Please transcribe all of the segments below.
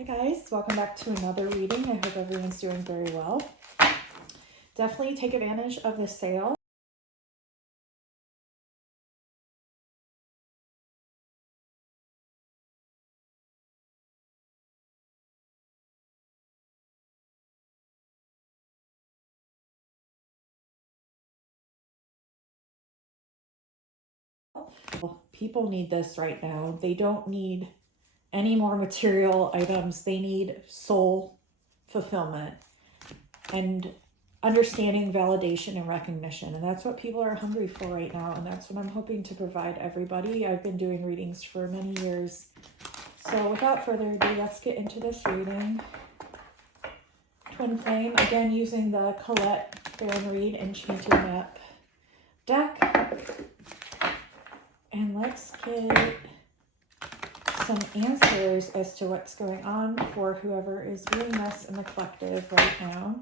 Hi guys, welcome back to another reading. I hope everyone's doing very well. Definitely take advantage of the sale. People need this right now. They don't need any more material items. They need soul fulfillment and understanding, validation, and recognition. And that's what people are hungry for right now. And that's what I'm hoping to provide everybody. I've been doing readings for many years. So without further ado, let's get into this reading. Twin Flame, again using the Colette Baron Reed Enchanted Map deck. And let's get some answers as to what's going on for whoever is viewing this in the collective right now.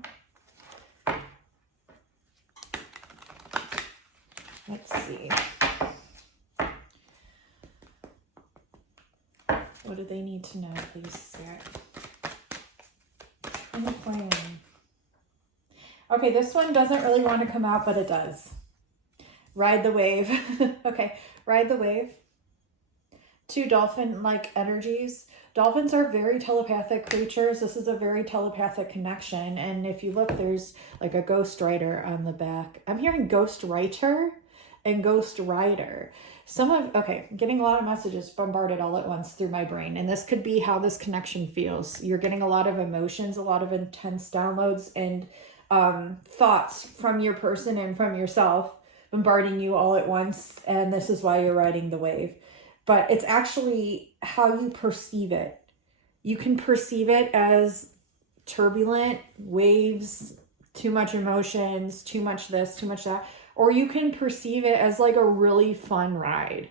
Let's see. What do they need to know, please, Spirit? In the flame. Okay, this one doesn't really want to come out, but it does. Ride the wave. Okay, ride the wave. Two dolphin-like energies. Dolphins are very telepathic creatures. This is a very telepathic connection. And if you look, there's like a ghost rider on the back. I'm hearing ghost writer and ghost rider. Okay, getting a lot of messages bombarded all at once through my brain. And this could be how this connection feels. You're getting a lot of emotions, a lot of intense downloads and thoughts from your person and from yourself bombarding you all at once. And this is why you're riding the wave. But it's actually how you perceive it. You can perceive it as turbulent waves, too much emotions, too much this, too much that. Or you can perceive it as like a really fun ride.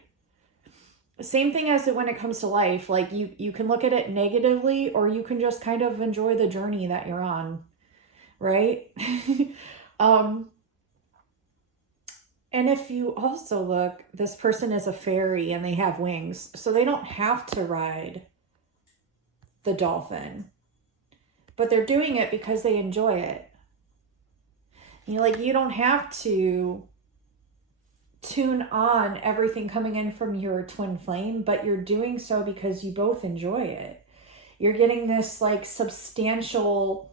Same thing as when it comes to life. Like you can look at it negatively, or you can just kind of enjoy the journey that you're on. Right? And if you also look, this person is a fairy and they have wings. So they don't have to ride the dolphin. But they're doing it because they enjoy it. You don't have to tune on everything coming in from your twin flame, but you're doing so because you both enjoy it. You're getting this like substantial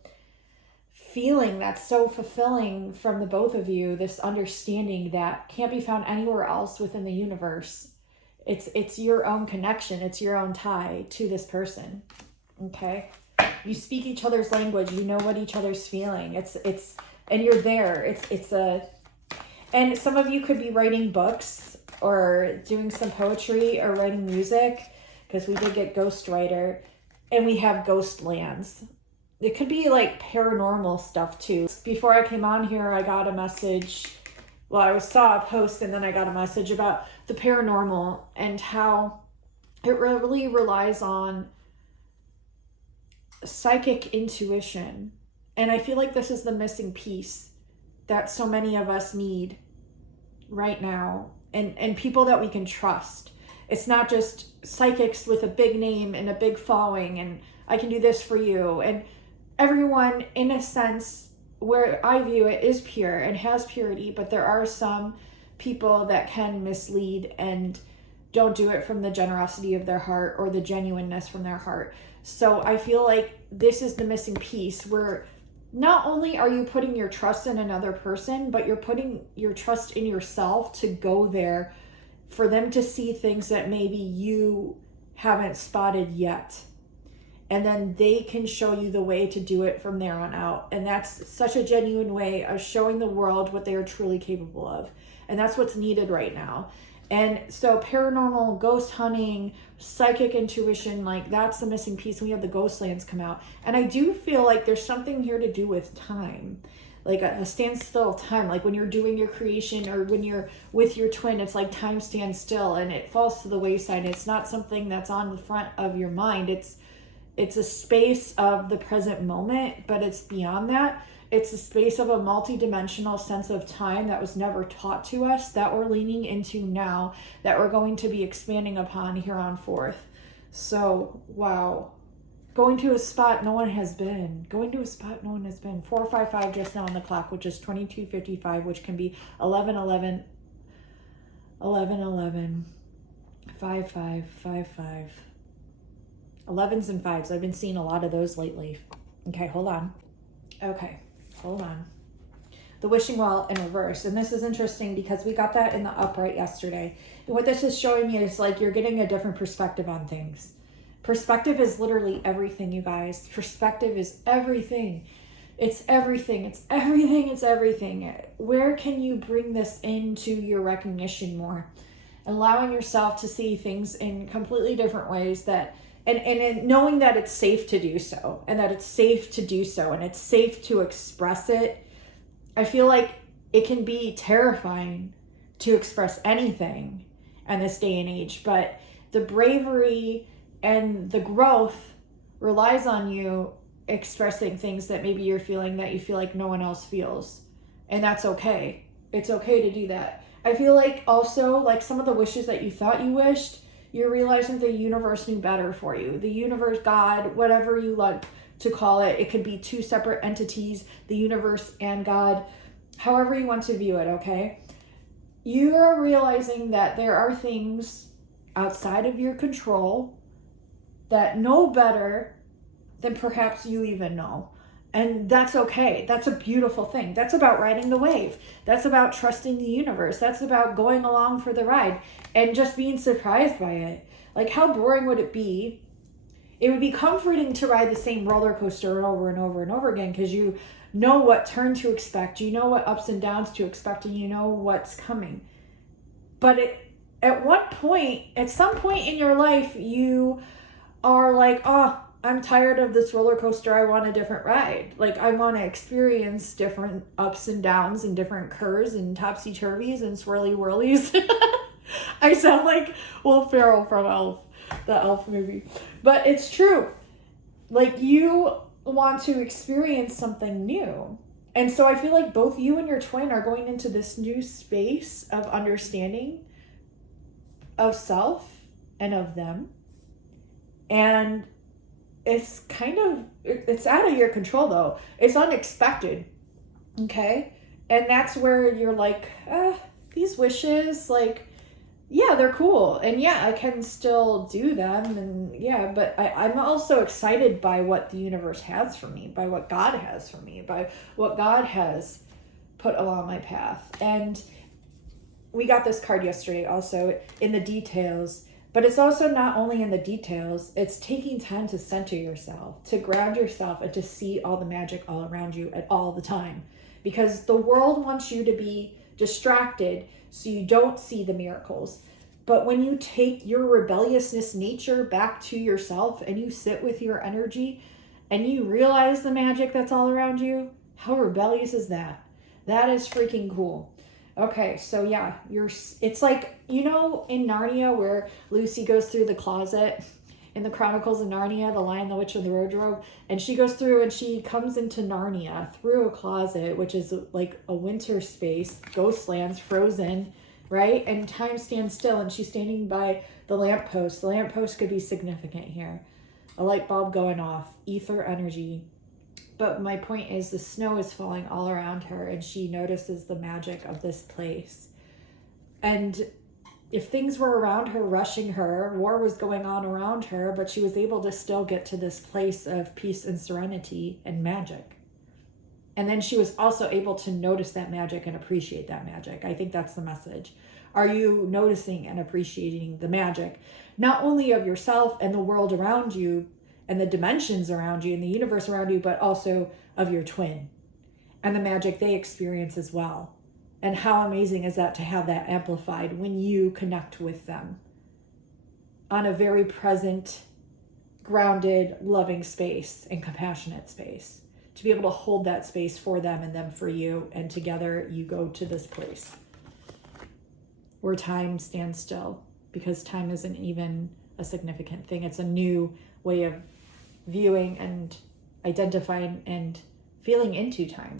feeling that's so fulfilling from the both of you, this understanding that can't be found anywhere else within the universe. It's your own connection. It's your own tie to this person. Okay? You speak each other's language. You know what each other's feeling. And you're there. And some of you could be writing books or doing some poetry or writing music, because we did get ghost writer, and we have ghost lands. It could be like paranormal stuff too. Before I came on here, I got a message. Well, I saw a post and then I got a message about the paranormal and how it really relies on psychic intuition. And I feel like this is the missing piece that so many of us need right now. And people that we can trust. It's not just psychics with a big name and a big following and I can do this for you. And everyone, in a sense, where I view it, is pure and has purity, but there are some people that can mislead and don't do it from the generosity of their heart or the genuineness from their heart. So I feel like this is the missing piece, where not only are you putting your trust in another person, but you're putting your trust in yourself to go there for them to see things that maybe you haven't spotted yet. And then they can show you the way to do it from there on out. And that's such a genuine way of showing the world what they are truly capable of. And that's what's needed right now. And so paranormal, ghost hunting, psychic intuition, like that's the missing piece. We have the ghost lands come out. And I do feel like there's something here to do with time. Like a standstill time. Like when you're doing your creation or when you're with your twin, it's like time stands still and it falls to the wayside. It's not something that's on the front of your mind. It's a space of the present moment, but it's beyond that. It's a space of a multidimensional sense of time that was never taught to us, that we're leaning into now, that we're going to be expanding upon here on forth. So, wow. Going to a spot no one has been. Going to a spot no one has been. 455 just now on the clock, which is 22:55, which can be 11:11, 11:11, 5555. 11s and 5s. I've been seeing a lot of those lately. Okay, hold on. Okay, hold on. The wishing well in reverse. And this is interesting because we got that in the upright yesterday. And what this is showing me is like you're getting a different perspective on things. Perspective is literally everything, you guys. Perspective is everything. It's everything. It's everything. It's everything. Where can you bring this into your recognition more? Allowing yourself to see things in completely different ways that, and knowing that it's safe to do so, and that it's safe to do so, and it's safe to express it. I feel like it can be terrifying to express anything in this day and age, but the bravery and the growth relies on you expressing things that maybe you're feeling that you feel like no one else feels. And that's okay. It's okay to do that. I feel like also like some of the wishes that you thought you wished, you're realizing the universe knew better for you. The universe, God, whatever you like to call it. It could be two separate entities, the universe and God, however you want to view it, okay? You are realizing that there are things outside of your control that know better than perhaps you even know. And that's okay. That's a beautiful thing. That's about riding the wave. That's about trusting the universe. That's about going along for the ride and just being surprised by it. Like, how boring would it be? It would be comforting to ride the same roller coaster over and over and over again because you know what turn to expect. You know what ups and downs to expect, and you know what's coming. But at some point in your life, you are like, oh, I'm tired of this roller coaster. I want a different ride. Like, I want to experience different ups and downs and different curves and topsy-turvies and swirly whirlies. I sound like Will Ferrell from Elf, the Elf movie. But it's true. Like, you want to experience something new. And so I feel like both you and your twin are going into this new space of understanding of self and of them. And it's it's out of your control though. It's unexpected. Okay? And that's where you're like, these wishes, like, yeah, they're cool. And yeah, I can still do them. And yeah, but I'm also excited by what the universe has for me, by what God has for me, by what God has put along my path. And we got this card yesterday also in the details. But it's also not only in the details, it's taking time to center yourself, to ground yourself, and to see all the magic all around you at all the time. Because the world wants you to be distracted so you don't see the miracles. But when you take your rebelliousness nature back to yourself and you sit with your energy and you realize the magic that's all around you, how rebellious is that? That is freaking cool. Okay, so yeah, it's like, you know, in Narnia where Lucy goes through the closet in the Chronicles of Narnia, The Lion, the Witch, and the Wardrobe, and she goes through and she comes into Narnia through a closet, which is like a winter space, ghost lands, frozen, right? And time stands still and she's standing by the lamppost. The lamppost could be significant here. A light bulb going off, ether energy. But my point is the snow is falling all around her and she notices the magic of this place. And if things were around her rushing her, war was going on around her, but she was able to still get to this place of peace and serenity and magic. And then she was also able to notice that magic and appreciate that magic. I think that's the message. Are you noticing and appreciating the magic, not only of yourself and the world around you, and the dimensions around you and the universe around you, but also of your twin and the magic they experience as well. And how amazing is that to have that amplified when you connect with them on a very present, grounded, loving space and compassionate space, to be able to hold that space for them and them for you. And together you go to this place where time stands still, because time isn't even a significant thing. It's a new way of viewing and identifying and feeling into time.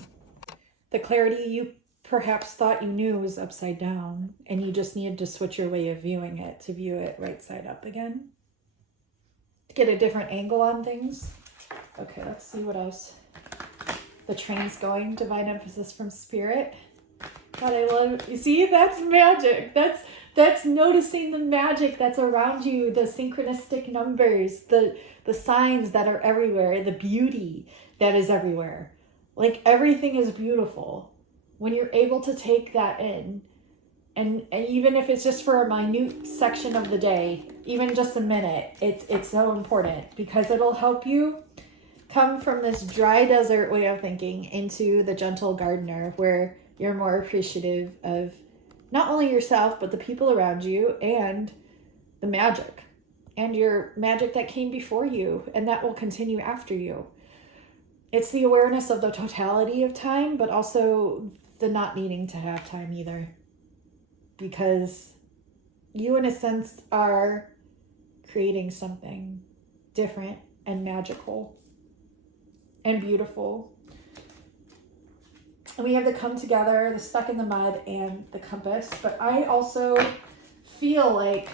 The clarity you perhaps thought you knew was upside down, and you just needed to switch your way of viewing it to view it right side up again. get a different angle on things. Okay, let's see what else. The train's going, divine emphasis from spirit. God, I love, you see, that's magic. That's noticing the magic that's around you, the synchronistic numbers, the signs that are everywhere, the beauty that is everywhere. Like, everything is beautiful when you're able to take that in. And even if it's just for a minute section of the day, even just a minute, it's so important, because it'll help you come from this dry desert way of thinking into the gentle gardener, where you're more appreciative of not only yourself, but the people around you and the magic and your magic that came before you and that will continue after you. It's the awareness of the totality of time, but also the not needing to have time either. Because you, in a sense, are creating something different and magical and beautiful. And we have the come together, the stuck in the mud, and the compass. But I also feel like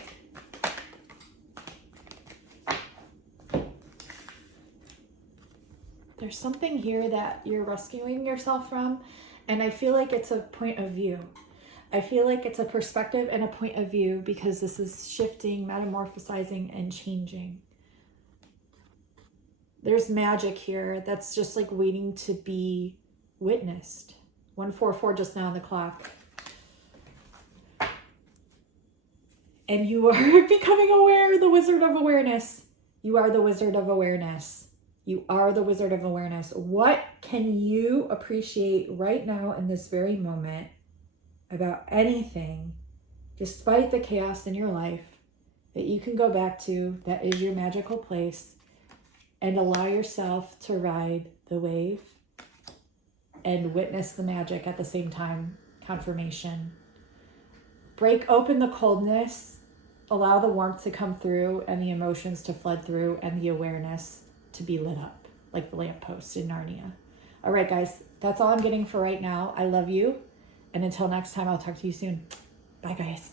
there's something here that you're rescuing yourself from. And I feel like it's a point of view. I feel like it's a perspective and a point of view, because this is shifting, metamorphosizing, and changing. There's magic here that's just like waiting to be witnessed. 144 just now on the clock. And you are becoming aware, the wizard of awareness. You are the wizard of awareness. You are the wizard of awareness. What can you appreciate right now in this very moment about anything, despite the chaos in your life, that you can go back to, that is your magical place, and allow yourself to ride the wave and witness the magic at the same time? Confirmation. Break open the coldness, allow the warmth to come through and the emotions to flood through and the awareness to be lit up like the lamppost in Narnia. All right, guys, that's all I'm getting for right now. I love you. And until next time, I'll talk to you soon. Bye, guys.